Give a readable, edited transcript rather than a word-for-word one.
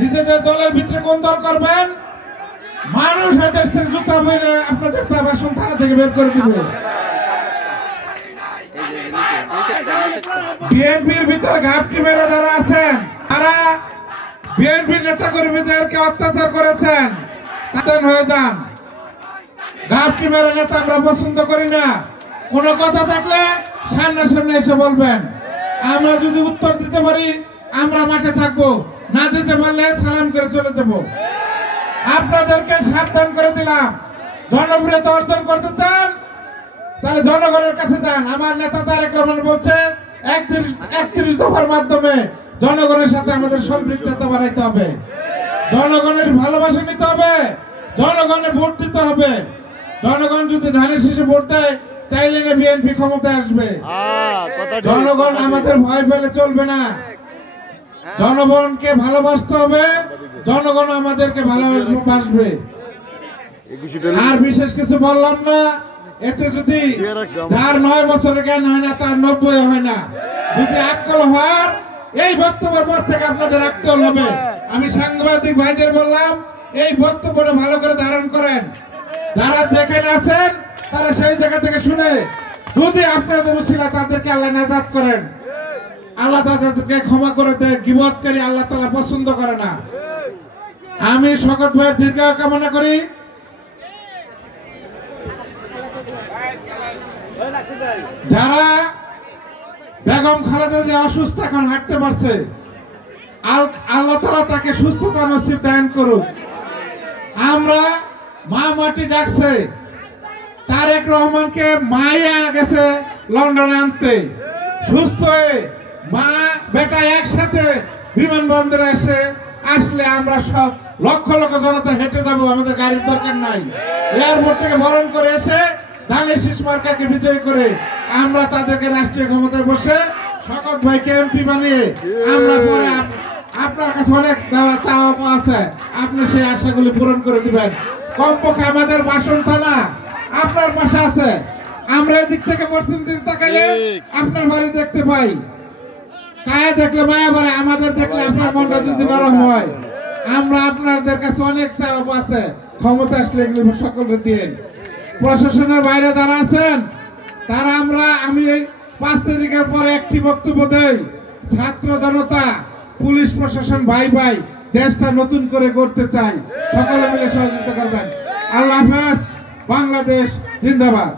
নিজেদের দলের ভিতরে কোন দল করবেন? মানুষ দেশ থেকে জুতা বেরে আপনাদের বাসন থানা থেকে বের করে দিবে। বিএনপির ভিতরে ঘাপটি মেরে যারা আছেন, তারা বিএনপির নেতা কর্মীদেরকে অত্যাচার করেছেন, তাদের হয়ে যান। ঘাপটি মেরে নেতা আমরা পছন্দ করি না। কোন কথা থাকলে সামনাসামনি এসে বলবেন। আমরা যদি উত্তর দিতে পারি আমরা মাঠে থাকবো, না দিতে পারলে সালাম করে চলে যাবো। আপনাদেরকে সাবধান করে দিলাম, জনপ্রিয়তা অর্জন করতে চান তাহলে জনগণের কাছে যান। আমার নেতা তারেক রহমান বলছে 31 দফার মাধ্যমে জনগণের সাথে আমাদের সম্পৃক্ততা বাড়াইতে হবে, জনগণের ভালোবাসা নিতে হবে, জনগণের ভোট দিতে হবে। জনগণ যদি ধানের শীষে ভোট দেয় তাইলে না বিএনপি ক্ষমতায় আসবে। জনগণ আমাদের ভয় পেলে চলবে না, জনগণকে ভালোবাসতে হবে, জনগণ আমাদেরকে ভালোবাসবে। আর বিশেষ কিছু বললাম না, এতে যদি যার 9 বছরে জ্ঞান হয় না তার 90 হয় না। যদি আক্কল হওয়ার এই বক্তব্যের পর থেকে আপনাদের আক্কল হবে। আমি সাংবাদিক ভাইদের বললাম এই বক্তব্যটা ভালো করে ধারণ করেন, যারা যেখানে আছেন তারা সেই জায়গা থেকে শুনে যদি আপনাদের উসিলা তাদেরকে আল্লাহ নাজাত করেন, আল্লাহ তাদেরকে ক্ষমা করে দেয়। গীবতকারী আল্লাহ তাআলা পছন্দ করে না। আমি শওকত ভাইয়ের দীর্ঘায়ু কামনা করি। যারা বেগম খালেদা যে অসুস্থ এখন হাঁটতে পারছে, আল্লাহ তাআলা তাকে সুস্থতা নসিব দান করুক। আমরা মা মাটি ডাকছে, তারেক রহমানকে মাইয়া গেছে লন্ডনে আনতে, সুস্থ হয়ে মা বেটা একসাথে বিমানবন্দরে আসলে আমরা সব লক্ষ লক্ষ জনতা হেঁটে যাব, আমাদের গাড়ির দরকার নাই। এয়ারপোর্ট থেকে বরণ করে এসে ধানের শীষ মার্কাকে বিজয় করে আমরা তাদেরকে রাষ্ট্রীয় ক্ষমতায় বসে শওকত ভাইকে এমপি বানিয়ে আমরা পরে আপনার কাছে অনেক দেওয়া চাওয়া আছে, আপনি সেই আশাগুলি পূরণ করে দিবেন। কমপক্ষে আমাদের বাসন থানা আপনার পাশে আছে, আমরা এদিক থেকে পশ্চিম দিকে তাকাইলে আপনার বাড়ি দেখতে পাই। কায়া দেখলে মায়া বাড়ে, আমাদের দেখলে আপনার মনটা যদি নরম হয়। আমরা আপনাদের কাছে অনেক চাওয়া আছে, ক্ষমতা আসলে এগুলো সকলকে দিন। প্রশাসনের বাইরে যারা আছেন তারা আমি এই 5 তারিখের পরে একটি বক্তব্য দেই, ছাত্র জনতা পুলিশ প্রশাসন ভাই ভাই দেশটা নতুন করে করতে চাই, সকলে মিলে সহযোগিতা করবেন। আল্লাহ হাফেজ। বাংলাদেশ জিন্দাবাদ।